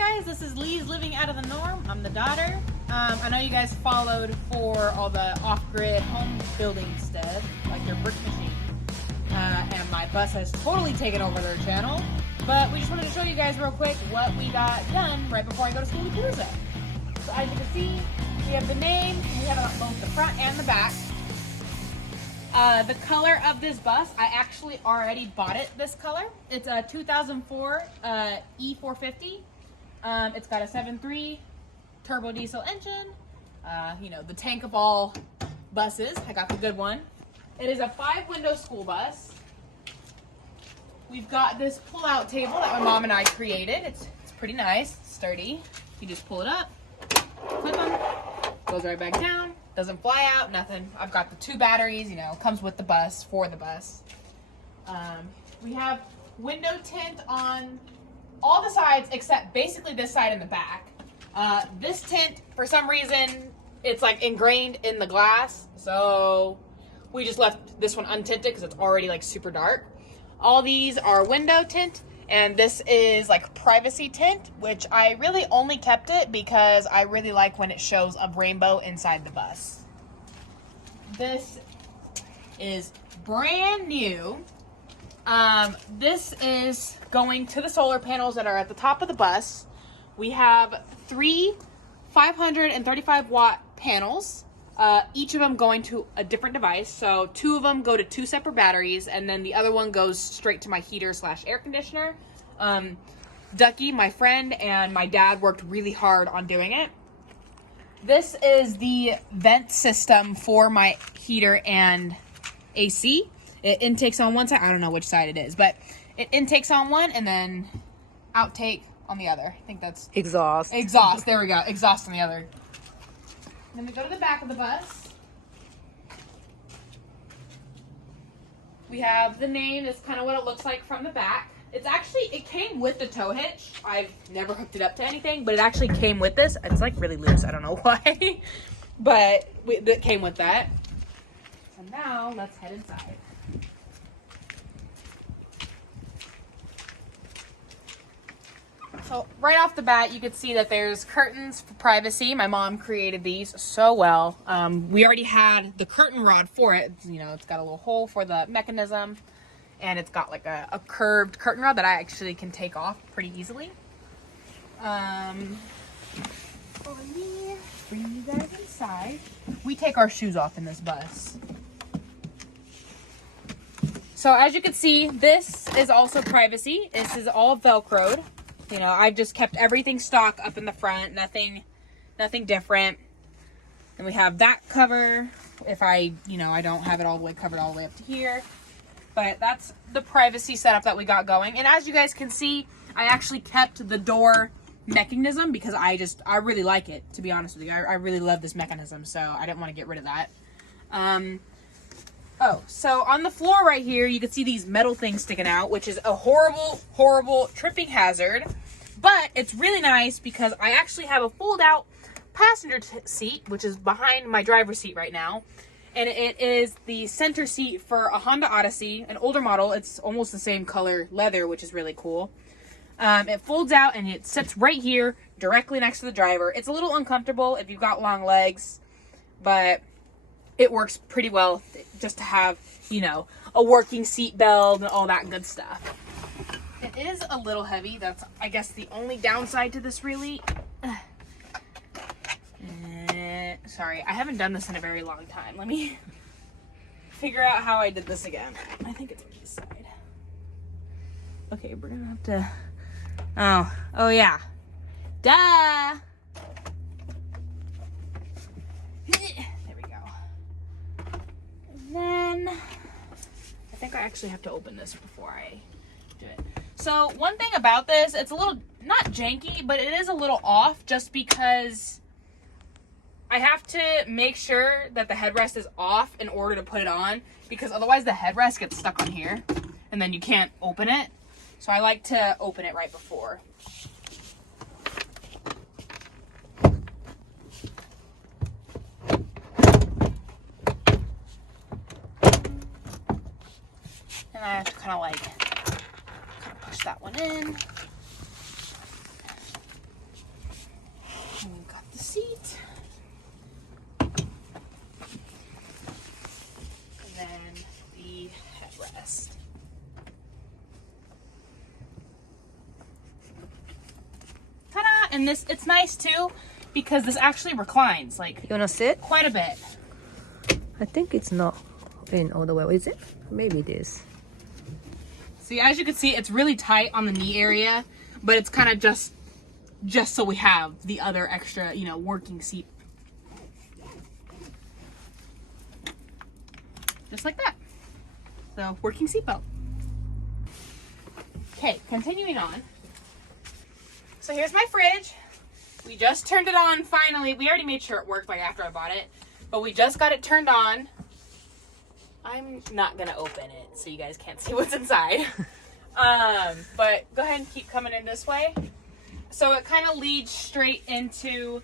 Hi guys, this is Lee's Living Out of the Norm. I'm the daughter. I know you guys followed for all the off-grid home building stuff, like their brick machine. And my bus has totally taken over their channel. But we just wanted to show you guys real quick what we got done right before I go to School Palooza. So as you can see, we have the name, we have it on both the front and the back. The color of this bus, I actually already bought it this color. It's a 2004 E450. It's got a 7.3 turbo diesel engine. You know, the tank of all buses. I got the good one. It is a 5-window school bus. We've got this pull-out table that my mom and I created. It's pretty nice, sturdy. You just pull it up, clip them, goes right back down. Doesn't fly out, nothing. I've got the 2 batteries, you know, comes with the bus, for the bus. We have window tint on all the sides except basically this side and the back. This tint, for some reason, it's like ingrained in the glass, so we just left this one untinted because it's already like super dark. All these are window tint, and this is like privacy tint, which I really only kept it because I really like when it shows a rainbow inside the bus. This is brand new. This is going to the solar panels that are at the top of the bus. We have 3 535 watt panels, each of them going to a different device. So 2 of them go to 2 separate batteries, and then the other one goes straight to my heater / air conditioner. Ducky, my friend, and my dad worked really hard on doing it. This is the vent system for my heater and AC. It intakes on one side. I don't know which side it is, but it intakes on one and then outtake on the other. I think that's exhaust. Exhaust. There we go. Exhaust on the other. Then we go to the back of the bus. We have the name. That's kind of what it looks like from the back. It's actually, it came with the tow hitch. I've never hooked it up to anything, but it actually came with this. It's like really loose. I don't know why, but it came with that. So now let's head inside. So right off the bat, you can see that there's curtains for privacy. My mom created these so well. We already had the curtain rod for it. You know, it's got a little hole for the mechanism, and it's got like a curved curtain rod that I actually can take off pretty easily. For me, bring you guys inside. We take our shoes off in this bus. So as you can see, this is also privacy. This is all Velcroed. You know, I've just kept everything stock up in the front, nothing different. And we have that cover if I don't have it all the way covered all the way up to here. But that's the privacy setup that we got going. And as you guys can see, I actually kept the door mechanism because I really like it, to be honest with you. I really love this mechanism, so I didn't want to get rid of that. So on the floor right here, you can see these metal things sticking out, which is a horrible, horrible tripping hazard. But it's really nice because I actually have a fold-out passenger seat, which is behind my driver's seat right now. And it is the center seat for a Honda Odyssey, an older model. It's almost the same color leather, which is really cool. It folds out and it sits right here, directly next to the driver. It's a little uncomfortable if you've got long legs, but it works pretty well just to have, you know, a working seat belt and all that good stuff. It is a little heavy. That's, I guess, the only downside to this, really. Sorry, I haven't done this in a very long time. Let me figure out how I did this again. I think it's on this side. Okay, we're gonna have to... Oh yeah. Duh! There we go. And then... I think I actually have to open this before I do it. So, one thing about this, it's a little, not janky, but it is a little off just because I have to make sure that the headrest is off in order to put it on, because otherwise the headrest gets stuck on here and then you can't open it. So I like to open it right before. And I have to kind of push that one in. best. Ta-da! And this, it's nice too because this actually reclines like You wanna sit? quite a bit. I think it's not in all the way. Is it? Maybe it is. See, as you can see, it's really tight on the knee area, but it's kind of just so we have the other extra, you know, working seat. Just like that. So, working seatbelt. Okay, continuing on. So here's my fridge. We just turned it on finally. We already made sure it worked like after I bought it, but we just got it turned on. I'm not gonna open it so you guys can't see what's inside. But go ahead and keep coming in this way. So it kind of leads straight into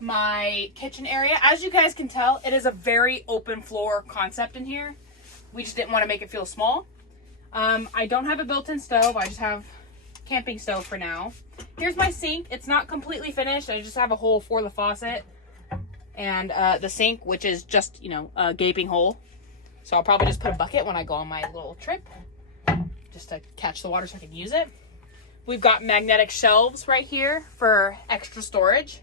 my kitchen area. As you guys can tell, it is a very open floor concept in here. We just didn't want to make it feel small. I don't have a built-in stove. I just have camping stove for now. Here's my sink. It's not completely finished. I just have a hole for the faucet and the sink, which is just, you know, a gaping hole. So I'll probably just put a bucket when I go on my little trip just to catch the water so I can use it. We've got magnetic shelves right here for extra storage.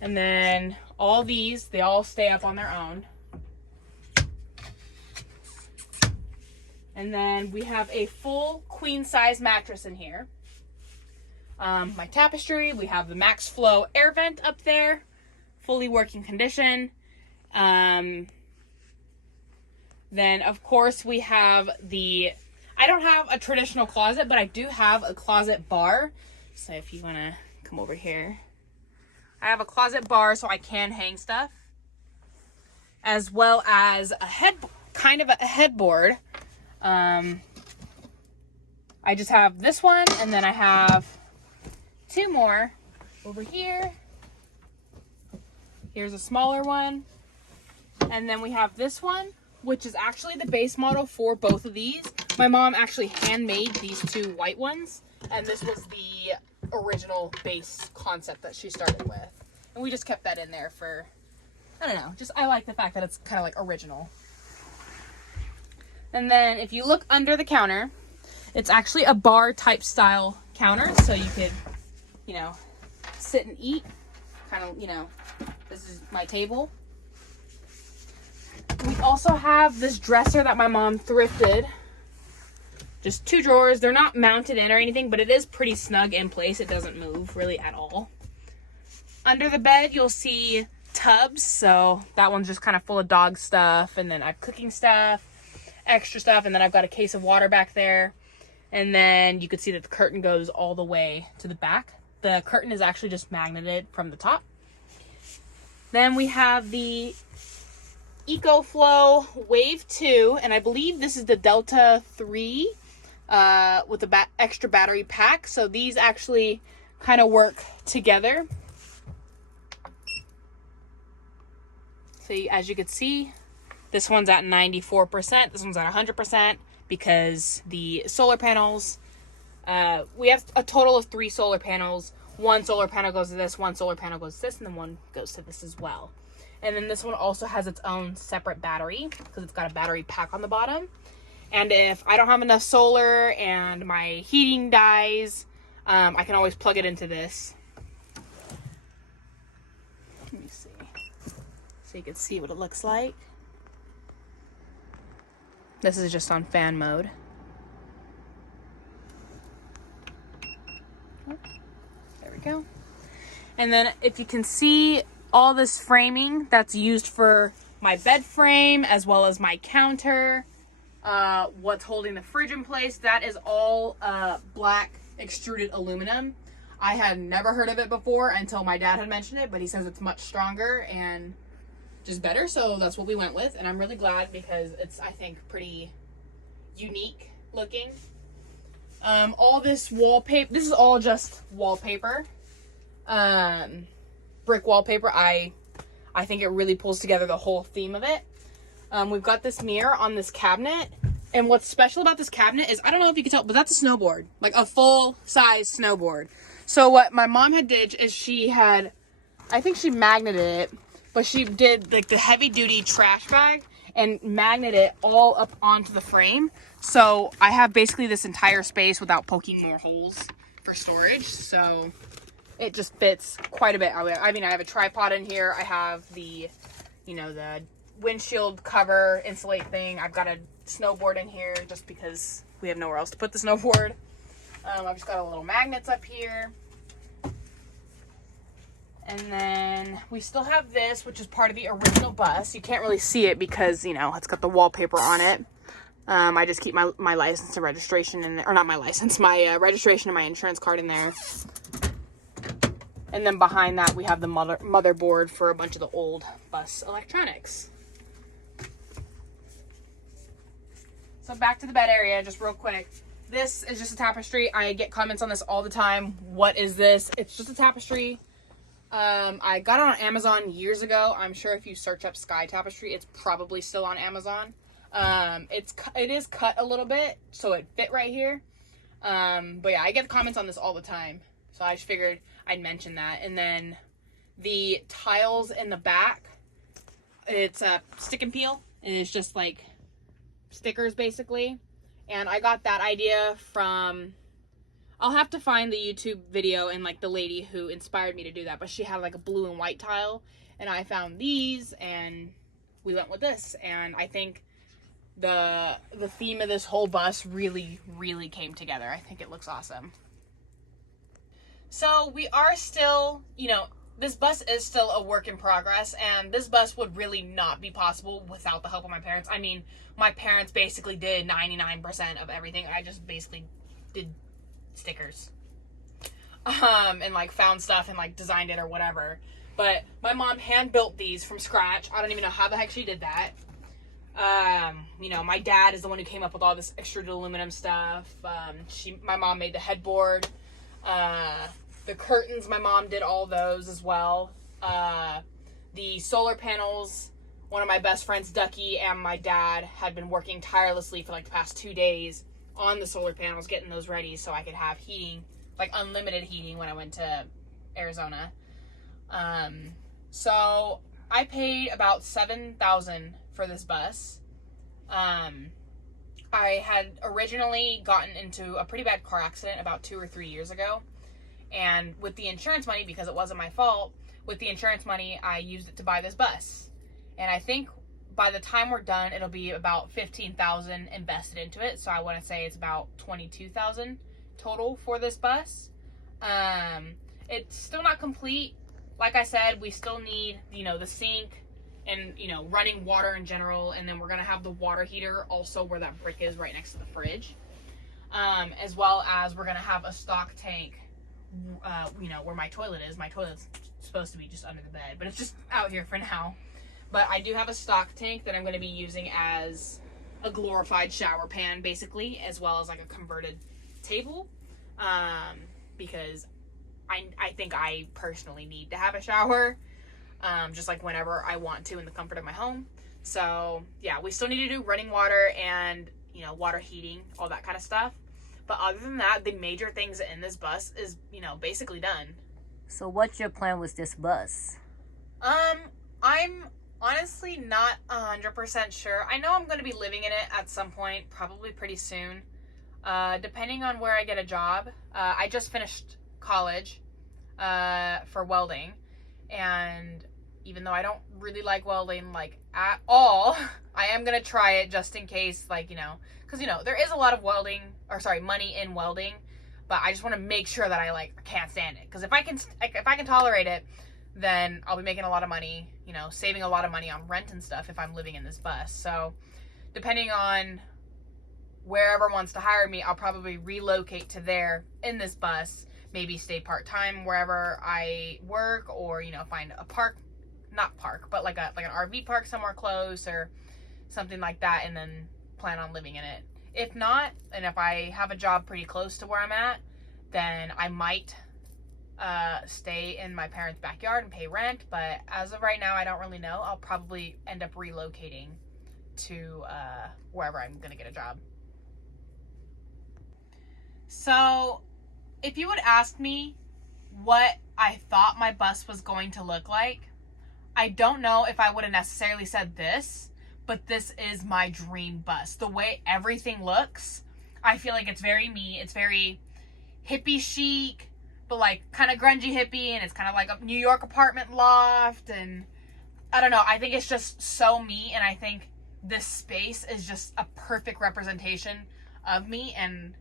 And then all these, they all stay up on their own. And then we have a full queen size mattress in here. My tapestry, we have the Max Flow air vent up there, fully working condition. Then of course we have I don't have a traditional closet, but I do have a closet bar. So if you want to come over here, I have a closet bar so I can hang stuff, as well as a headboard. I just have this one, and then I have two more over here. Here's a smaller one, and then we have this one, which is actually the base model for both of these. My mom actually handmade these two white ones, and this was the original base concept that she started with. And we just kept that in there for, I don't know, just I like the fact that it's kind of like original. And then if you look under the counter, it's actually a bar type style counter, so you could, you know, sit and eat. Kind of, you know, this is my table. We also have this dresser that my mom thrifted. Just two drawers. They're not mounted in or anything, but it is pretty snug in place. It doesn't move really at all. Under the bed, you'll see tubs. So that one's just kind of full of dog stuff. And then I have cooking stuff, extra stuff. And then I've got a case of water back there. And then you can see that the curtain goes all the way to the back. The curtain is actually just magneted from the top. Then we have the EcoFlow Wave 2, and I believe this is the Delta 3 with the extra battery pack. So these actually kind of work together. So as you can see, this one's at 94%, this one's at 100%, because the solar panels, we have a total of 3 solar panels. One solar panel goes to this, one solar panel goes to this, and then one goes to this as well. And then this one also has its own separate battery because it's got a battery pack on the bottom. And if I don't have enough solar and my heating dies, I can always plug it into this. Let me see. So you can see what it looks like. This is just on fan mode. There we go. And then if you can see all this framing that's used for my bed frame as well as my counter, what's holding the fridge in place, that is all black extruded aluminum. I had never heard of it before until my dad had mentioned it, but he says it's much stronger and just better, so that's what we went with. And I'm really glad because it's, I think, pretty unique looking. All this wallpaper, this is all just wallpaper, brick wallpaper. I think it really pulls together the whole theme of it. We've got this mirror on this cabinet, and what's special about this cabinet is, I don't know if you can tell, but that's a snowboard, like a full size snowboard. So what my mom had did is she had, I think she magneted it, but she did like the heavy duty trash bag, and magnet it all up onto the frame. So I have basically this entire space without poking more holes for storage. So it just fits quite a bit. I mean, I have a tripod in here. I have the, the windshield cover insulate thing. I've got a snowboard in here just because we have nowhere else to put the snowboard. I've just got a little magnets up here. And then we still have this, which is part of the original bus. You can't really see it because, it's got the wallpaper on it. I just keep my license and registration in there. Or not my license, my registration and my insurance card in there. And then behind that, we have the motherboard for a bunch of the old bus electronics. So back to the bed area, just real quick. This is just a tapestry. I get comments on this all the time. What is this? It's just a tapestry. I got it on Amazon years ago. I'm sure if you search up Sky Tapestry, it's probably still on Amazon. It is cut a little bit, so it fit right here. But yeah, I get comments on this all the time. So I just figured I'd mention that. And then the tiles in the back, it's a stick and peel. And it's just like stickers basically. And I got that idea from, I'll have to find the YouTube video and like the lady who inspired me to do that, but she had like a blue and white tile, and I found these and we went with this. And I think the theme of this whole bus really, really came together. I think it looks awesome. So we are still, this bus is still a work in progress, and this bus would really not be possible without the help of my parents. I mean, my parents basically did 99% of everything. I just basically did stickers. And like found stuff and like designed it or whatever. But my mom hand built these from scratch. I don't even know how the heck she did that. My dad is the one who came up with all this extruded aluminum stuff. My mom made the headboard. The curtains, my mom did all those as well. The solar panels, one of my best friends, Ducky, and my dad had been working tirelessly for like the past 2 days on the solar panels, getting those ready so I could have heating, like unlimited heating when I went to Arizona. So I paid about $7,000 for this bus. I had originally gotten into a pretty bad car accident about 2 or 3 years ago. And with the insurance money, because it wasn't my fault, with the insurance money, I used it to buy this bus. And I think by the time we're done, it'll be about $15,000 invested into it. So I want to say it's about $22,000 total for this bus. It's still not complete. Like I said, we still need, the sink and, running water in general. And then we're going to have the water heater also where that brick is right next to the fridge. As well as we're going to have a stock tank, where my toilet is. My toilet's supposed to be just under the bed, but it's just out here for now. But I do have a stock tank that I'm going to be using as a glorified shower pan, basically, as well as like a converted table. Because I think I personally need to have a shower, just like whenever I want to in the comfort of my home. So yeah, we still need to do running water and, water heating, all that kind of stuff. But other than that, the major things in this bus is, basically done. So what's your plan with this bus? I'm honestly not 100% sure. I know I'm going to be living in it at some point, probably pretty soon. Depending on where I get a job. I just finished college for welding. And even though I don't really like welding, like, at all, I am going to try it just in case, like, because, there is a lot of money in welding, but I just want to make sure that I, can't stand it. Because if I can tolerate it, then I'll be making a lot of money, saving a lot of money on rent and stuff if I'm living in this bus. So, depending on wherever wants to hire me, I'll probably relocate to there in this bus, maybe stay part-time wherever I work, or, find a like an RV park somewhere close or something like that, and then plan on living in it. If not, and if I have a job pretty close to where I'm at, then I might stay in my parents' backyard and pay rent. But as of right now, I don't really know. I'll probably end up relocating to wherever I'm gonna get a job. So if you would ask me what I thought my bus was going to look like, I don't know if I would have necessarily said this, but this is my dream bus. The way everything looks, I feel like it's very me. It's very hippie chic, but like kind of grungy hippie, and it's kind of like a New York apartment loft, and I don't know, I think it's just so me, and I think this space is just a perfect representation of me, and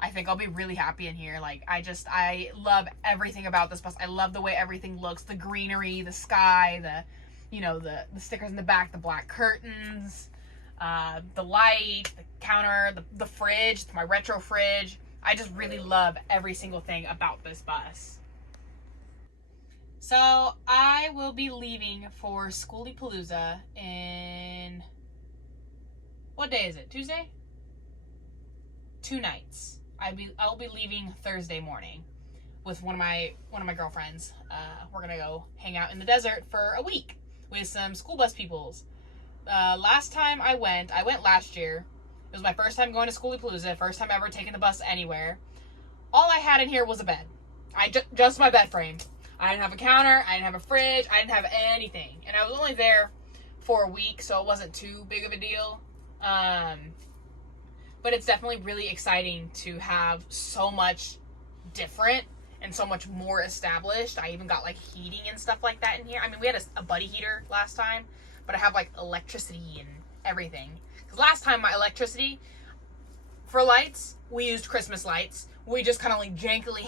I think I'll be really happy in here. Like, I love everything about this bus. I love the way everything looks, the greenery, the sky, the stickers in the back, the black curtains, the light, the counter, the fridge, my retro fridge. I just really love every single thing about this bus. So I will be leaving for Schoolypalooza in, what day is it? Tuesday? 2 nights. I'll be leaving Thursday morning with one of my girlfriends. We're gonna go hang out in the desert for a week with some school bus peoples. Last time I went last year. It was my first time going to Schoolypalooza, first time ever taking the bus anywhere. All I had in here was a bed. Just my bed frame. I didn't have a counter, I didn't have a fridge, I didn't have anything. And I was only there for a week, so it wasn't too big of a deal. But it's definitely really exciting to have so much different and so much more established. I even got like heating and stuff like that in here. I mean, we had a buddy heater last time, but I have like electricity and everything. Because last time my electricity, for lights, we used Christmas lights. We just kind of like jankily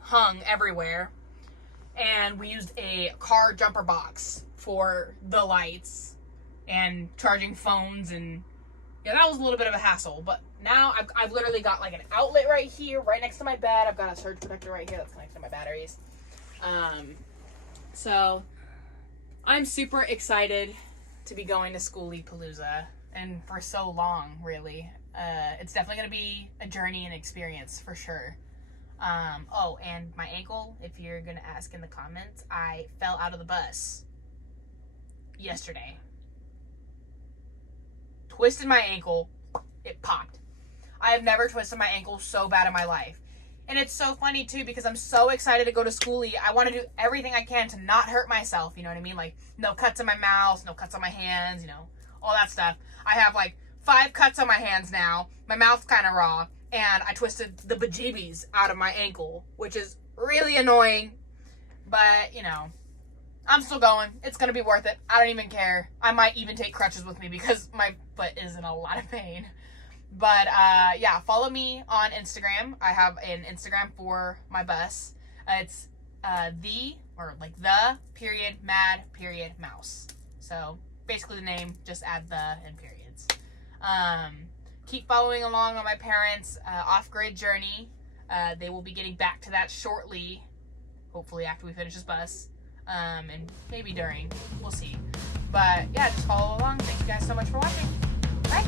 hung everywhere. And we used a car jumper box for the lights and charging phones, and yeah, that was a little bit of a hassle. But now I've literally got like an outlet right here, right next to my bed. I've got a surge protector right here that's connected to my batteries. So I'm super excited to be going to Schoolypalooza, and for so long, really. It's definitely going to be a journey and experience for sure. Oh, and my ankle, if you're going to ask in the comments, I fell out of the bus yesterday. Twisted my ankle. It popped. I have never twisted my ankle so bad in my life. And it's so funny too, because I'm so excited to go to Schooly. I want to do everything I can to not hurt myself. You know what I mean? Like, no cuts in my mouth, no cuts on my hands, you know, all that stuff. I have like 5 cuts on my hands now. My mouth's kind of raw. And I twisted the bejeebies out of my ankle, which is really annoying. But, you know, I'm still going. It's going to be worth it. I don't even care. I might even take crutches with me because my foot is in a lot of pain. But, yeah, follow me on Instagram. I have an Instagram for my bus. It's the _mad_mouse. So, basically the name, just add the and periods. Keep following along on my parents' off-grid journey. They will be getting back to that shortly, hopefully after we finish this bus, and maybe during. We'll see. But, yeah, just follow along. Thank you guys so much for watching. Bye!